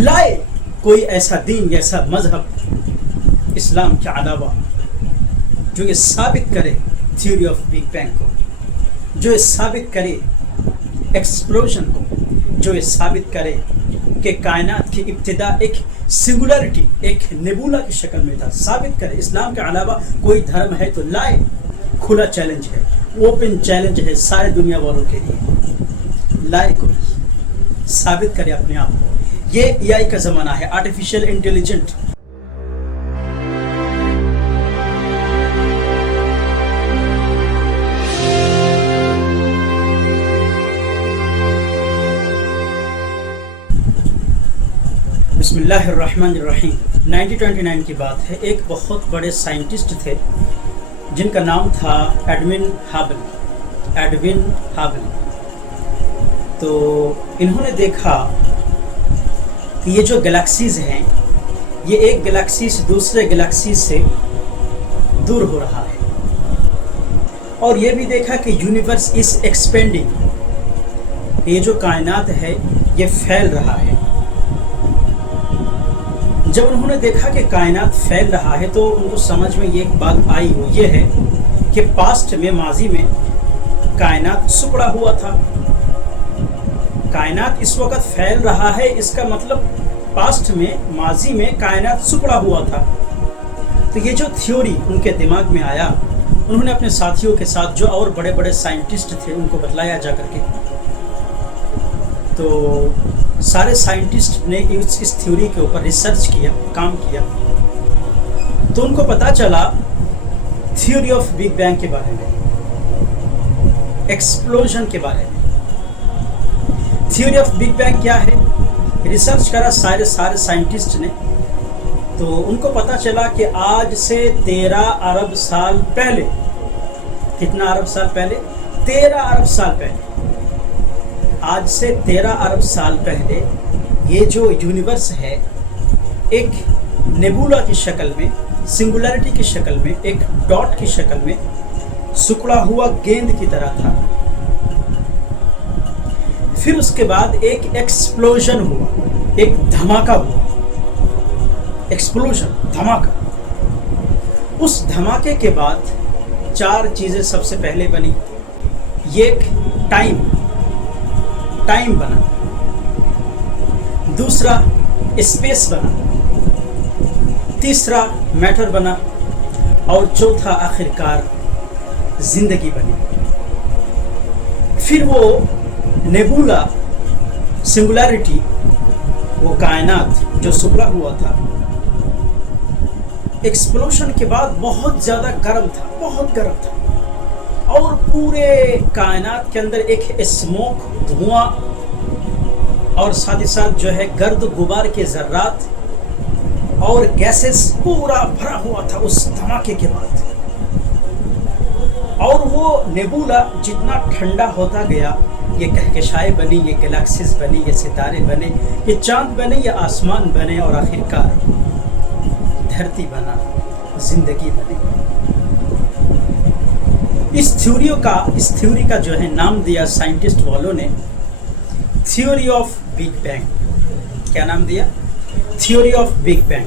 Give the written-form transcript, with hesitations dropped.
لائے کوئی ایسا دین، ایسا مذہب اسلام کے علاوہ جو یہ ثابت کرے تھیوری آف بگ بینگ کو، جو یہ ثابت کرے ایکسپلوژن کو، جو یہ ثابت کرے کہ کائنات کی ابتدا ایک سنگولرٹی، ایک نیبولا کی شکل میں تھا، ثابت کرے اسلام کے علاوہ کوئی دھرم ہے تو لائے۔ کھلا چیلنج ہے، اوپن چیلنج ہے سارے دنیا والوں کے لیے، لائے کوئی ثابت کرے اپنے آپ کو۔ یہ اے آئی کا زمانہ ہے، آرٹیفیشیل انٹیلیجنٹ۔ بسم اللہ الرحمن الرحیم۔ 1929 کی بات ہے، ایک بہت بڑے سائنٹسٹ تھے جن کا نام تھا ایڈوین ہابل۔ تو انہوں نے دیکھا کہ یہ جو گلیکسیز ہیں، یہ ایک گلیکسی سے دوسرے گلیکسی سے دور ہو رہا ہے، اور یہ بھی دیکھا کہ یونیورس از ایکسپینڈنگ، یہ جو کائنات ہے یہ پھیل رہا ہے۔ جب انہوں نے دیکھا کہ کائنات پھیل رہا ہے تو ان کو سمجھ میں یہ ایک بات آئی، وہ یہ ہے کہ پاسٹ میں، ماضی میں کائنات سکڑا ہوا تھا، کائنات اس وقت پھیل رہا ہے، اس کا مطلب پاسٹ میں، ماضی میں کائنات سکڑا ہوا تھا۔ تو یہ جو تھیوری ان کے دماغ میں آیا، انہوں نے اپنے ساتھیوں کے ساتھ جو اور بڑے بڑے سائنٹسٹ تھے ان کو بتلایا جا کر کے۔ تو سارے سائنٹسٹ نے اس تھیوری کے اوپر ریسرچ کیا، کام کیا، تو ان کو پتہ چلا تھیوری آف بگ بینگ کے بارے میں، ایکسپلوژن کے بارے میں۔ تھیوری آف بگ بینگ کیا ہے؟ ریسرچ کرا سارے سائنٹسٹ نے، تو ان کو پتہ چلا کہ آج سے 13 ارب سال پہلے، کتنا ارب سال پہلے؟ 13 ارب سال پہلے، آج سے 13 ارب سال پہلے یہ جو یونیورس ہے ایک نیبولا کی شکل میں، سنگولرٹی کی شکل میں، ایک ڈاٹ کی شکل میں سکڑا ہوا گیند کی طرح تھا۔ پھر اس کے بعد ایک ایکسپلوژن ہوا، ایک دھماکہ ہوا، ایکسپلوژن، دھماکہ۔ اس دھماکے کے بعد 4 چیزیں سب سے پہلے بنی۔ یہ ایک ٹائم بنا، دوسرا اسپیس بنا، تیسرا میٹر بنا، اور چوتھا آخرکار زندگی بنی۔ پھر وہ نیبولا، سنگولرٹی، وہ کائنات جو سکڑا ہوا تھا، ایکسپلوژن کے بعد بہت زیادہ گرم تھا، بہت گرم تھا، اور پورے کائنات کے اندر ایک اسموک، دھواں، اور ساتھ ہی ساتھ جو ہے گرد غبار کے ذرات اور گیسز پورا بھرا ہوا تھا اس دھماکے کے بعد۔ اور وہ نیبولا جتنا ٹھنڈا ہوتا گیا، یہ کہکشائیں بنی، یہ گلیکسیز بنی، یہ ستارے بنے، یہ چاند بنے، یہ آسمان بنے، اور آخرکار دھرتی بنا، زندگی بنے۔ اس تھیوری کا جو ہے نام دیا سائنٹسٹ والوں نے تھیوری آف بگ بینگ۔ کیا نام دیا؟ Theory of big bang.